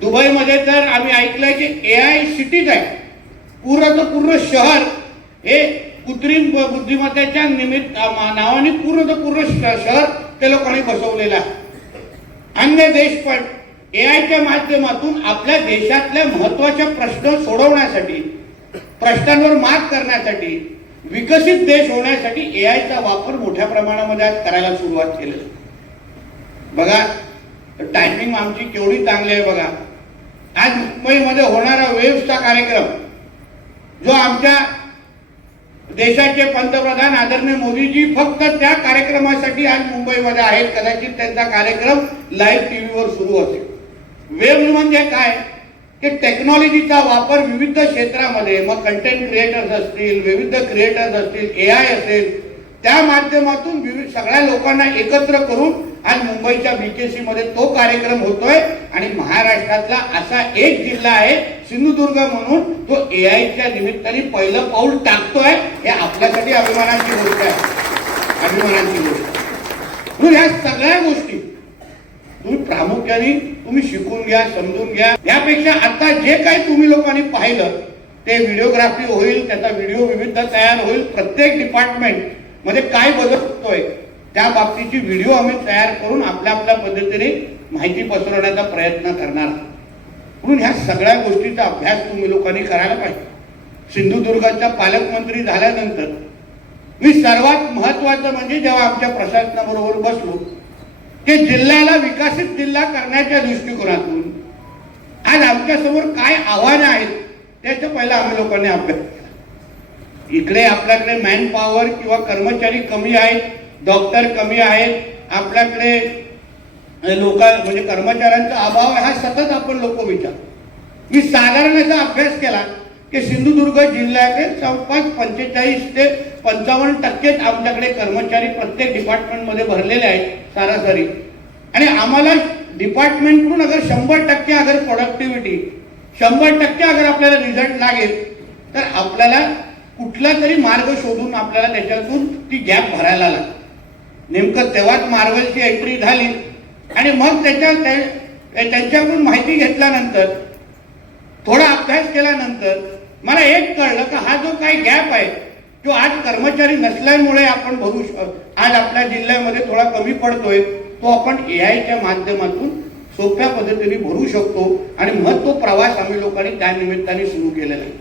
दुबईमध्ये तर आम्ही ऐकलंय की AI सिटीज आहे, पूर्ण शहर हे कृत्रिम बुद्धिमत्तेच्या नावाने पूर्ण शहर ते लोकांनी बसवलेलं आहे. अन्य देश पण AIच्या माध्यमातून आपल्या देशातल्या महत्वाच्या प्रश्न सोडवण्यासाठी, प्रश्नांवर मात करण्यासाठी, विकसित देश होण्यासाठी AIचा वापर मोठ्या प्रमाणामध्ये आज करायला सुरुवात केली. बघा टायमिंग आमची केवढी चांगली आहे. बघा आज मुंबईमध्ये होणारा वेव्हचा कार्यक्रम, जो आमच्या देशाचे पंतप्रधान आदरणीय मोदीजी फक्त त्या कार्यक्रमासाठी आज मुंबईमध्ये आहेत. कदाचित त्यांचा कार्यक्रम लाईव्ह टीव्हीवर सुरू असेल. वेव्ह म्हणजे काय की टेक्नॉलॉजीचा वापर विविध क्षेत्रामध्ये, मग कंटेंट क्रिएटर्स असतील, विविध क्रिएटर्स असतील, AI असेल, त्या माध्यमातून सगळ्या लोकांना एकत्र करून आज मुंबईच्या BKC मध्ये तो कार्यक्रम होतोय. आणि महाराष्ट्रातला असा एक जिल्हा आहे सिंधुदुर्ग म्हणून, तो AIच्या निमित्ताने पहिलं पाऊल टाकतोय. हे आपल्यासाठी अभिमानाची गोष्ट आहे, अभिमानाची गोष्ट. म्हणून ह्या सगळ्या गोष्टी तुम्ही प्रामुख्याने तुम्ही शिकून घ्या, समजून घ्या. यापेक्षा आता जे काही तुम्ही लोकांनी पाहिलं ते व्हिडिओग्राफी होईल, त्याचा व्हिडिओ विविध तयार होईल. प्रत्येक डिपार्टमेंट मध्ये काय बदल होतोय त्या बाबतीची व्हिडिओ आम्ही तयार करून आपल्या पद्धतीने माहिती पसरवण्याचा प्रयत्न करणार. म्हणून ह्या सगळ्या गोष्टीचा अभ्यास तुम्ही लोकांनी करायला पाहिजे. सिंधुदुर्गाचा पालकमंत्री झाल्यानंतर मी सर्वात महत्वाचं म्हणजे जेव्हा आमच्या प्रशासनाबरोबर बसलो की जिल्ह्याला विकसित जिल्हा करण्याच्या दृष्टिकोनातून आज आमच्यासमोर काय आव्हानं आहेत त्याचा पहिला आम्ही लोकांनी अभ्यास केला. इकडे आपल्याकडे मॅन पॉवर किंवा कर्मचारी कमी आहेत, डॉक्टर कमी आहेत, आपल्याकडे म्हणजे कर्मचाऱ्यांचा अभाव आहे, हा सतत आपण लोक विचार. मी साधारण याचा अभ्यास केला की सिंधुदुर्ग जिल्ह्याचे जवळपास 45 ते 55% आमच्याकडे कर्मचारी प्रत्येक डिपार्टमेंटमध्ये भरलेले आहेत सरासरी. आणि आम्हाला डिपार्टमेंटकडून अगर 100% अगर प्रोडक्टिव्हिटी 100% अगर आपल्याला रिझल्ट लागेल तर आपल्याला कुठला तरी मार्ग शोधून आपल्याला त्याच्यातून ती गॅप भरायला लागते. नेमकं तेव्हाच मार्वलची एंट्री झाली. आणि मग त्यांच्याकडून माहिती घेतल्यानंतर, थोडा अभ्यास केल्यानंतर मला एक कळलं की हा जो काही गॅप आहे तो आज कर्मचारी नसल्यामुळे आपण भरू आज आपल्या जिल्ह्यामध्ये थोडा कमी पडतोय, तो आपण AIच्या माध्यमातून सोप्या पद्धतीने भरू शकतो. आणि मग तो प्रवास आम्ही लोकांनी त्या निमित्ताने सुरू केलेला आहे.